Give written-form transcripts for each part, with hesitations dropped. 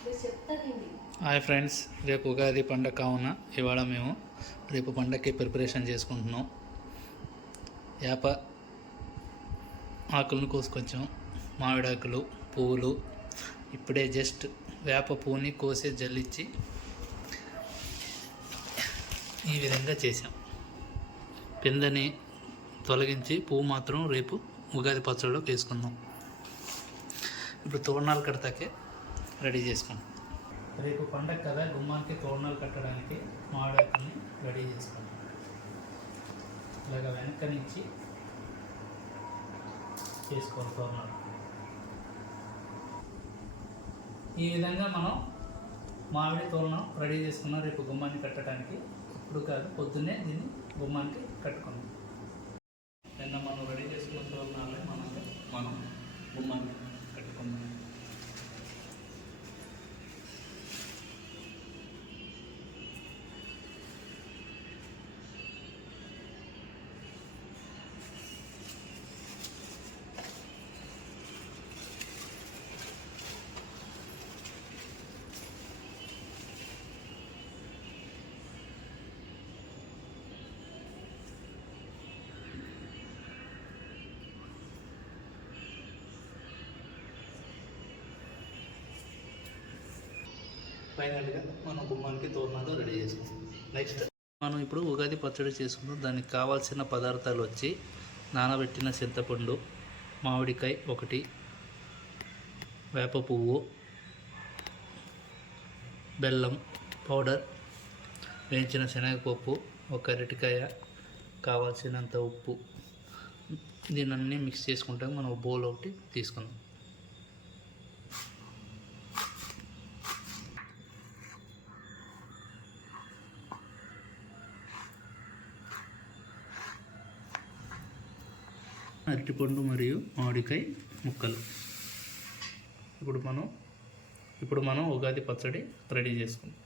Hi friends, రేపు ఉగాది పండగ కావున ఇవాళ మేము రేపు పండగకి ప్రిపరేషన్ చేసుకుంటున్నాం. వేప ఆకులను కోసుకొచ్చాం, మామిడాకులు, పువ్వులు. ఇప్పుడే జస్ట్ వేప పువ్వుని కోసి జల్లించి ఈ విధంగా చేసాం. పిందని తొలగించి పువ్వు మాత్రం రేపు ఉగాది పచ్చడిలోకి వేసుకుందాం. ఇప్పుడు తోరణాలు కడతాకే రెడీ చేసుకుందాం. రేపు పండగ కదా, గుమ్మానికి తోరణాలు కట్టడానికి మామిడాకుని రెడీ చేసుకుందాం. ఇలాగ వెనక నుంచి చేసుకోవాలి తోరణాలు. ఈ విధంగా మనం మామిడి తోరణం రెడీ చేసుకున్నాం రేపు గుమ్మాన్ని కట్టడానికి. ఇప్పుడు కాదు, పొద్దున్నే దీన్ని గుమ్మానికి కట్టుకున్నాం. నిన్న మనం రెడీ చేసుకున్న తోరణాలే మనం గుమ్మాన్ని కట్టుకున్నాం. ఫైనల్గా మనం గుమ్మానికి తోరణాలు రెడీ చేసుకుంటాం. నెక్స్ట్ మనం ఇప్పుడు ఉగాది పచ్చడి చేసుకుందాం. దానికి కావాల్సిన పదార్థాలు వచ్చి నానబెట్టిన చింతపండు, మామిడికాయ ఒకటి, వేప పువ్వు, బెల్లం పౌడర్, వేయించిన శనగపప్పు, ఒక అరటికాయ, కావాల్సినంత ఉప్పు. దీనన్నీ మిక్స్ చేసుకుంటాం. మనం బౌల్ ఒకటి తీసుకుందాం. అరటిపండు మరియు మామిడికాయ ముక్కలు. ఇప్పుడు మనం ఉగాది పచ్చడి రెడీ చేసుకుందాం.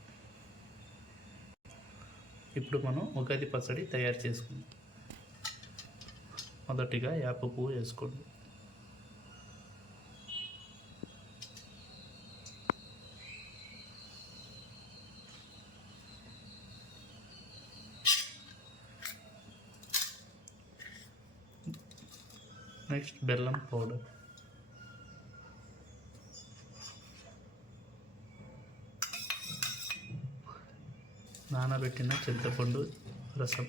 ఇప్పుడు మనం ఉగాది పచ్చడి తయారు చేసుకుందాం. మొదటిగా వేప పువ్వు వేసుకోండి. నెక్స్ట్ బెల్లం పౌడర్, నానబెట్టిన చింతపండు రసం,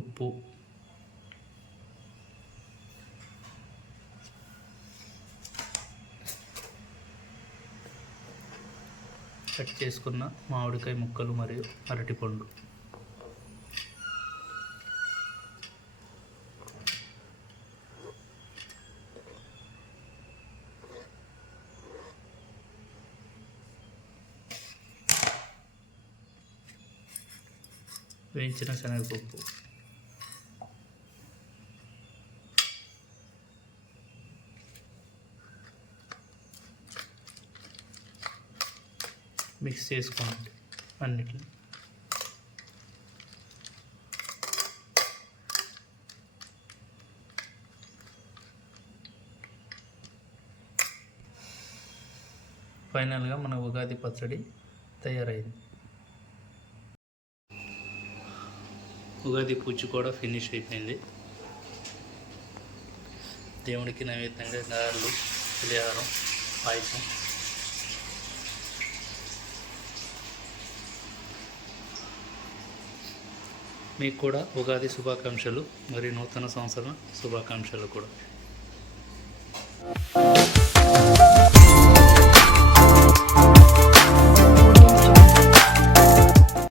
ఉప్పు, కట్ చేసుకున్న మామిడికాయ ముక్కలు మరియు అరటిపండు. వేయించిన శనగపప్పు, మిక్స్ చేసుకోండి అన్నిటిని. ఫైనల్గా మన ఉగాది పచ్చడి తయారైంది. ఉగాది పూజ కూడా ఫినిష్ అయిపోయింది. దేవుడికి నైవేద్యంగా గారెలు, పులిహారం, పాయసం. మీకు కూడా ఉగాది శుభాకాంక్షలు మరియు నూతన సంవత్సరం శుభాకాంక్షలు కూడా.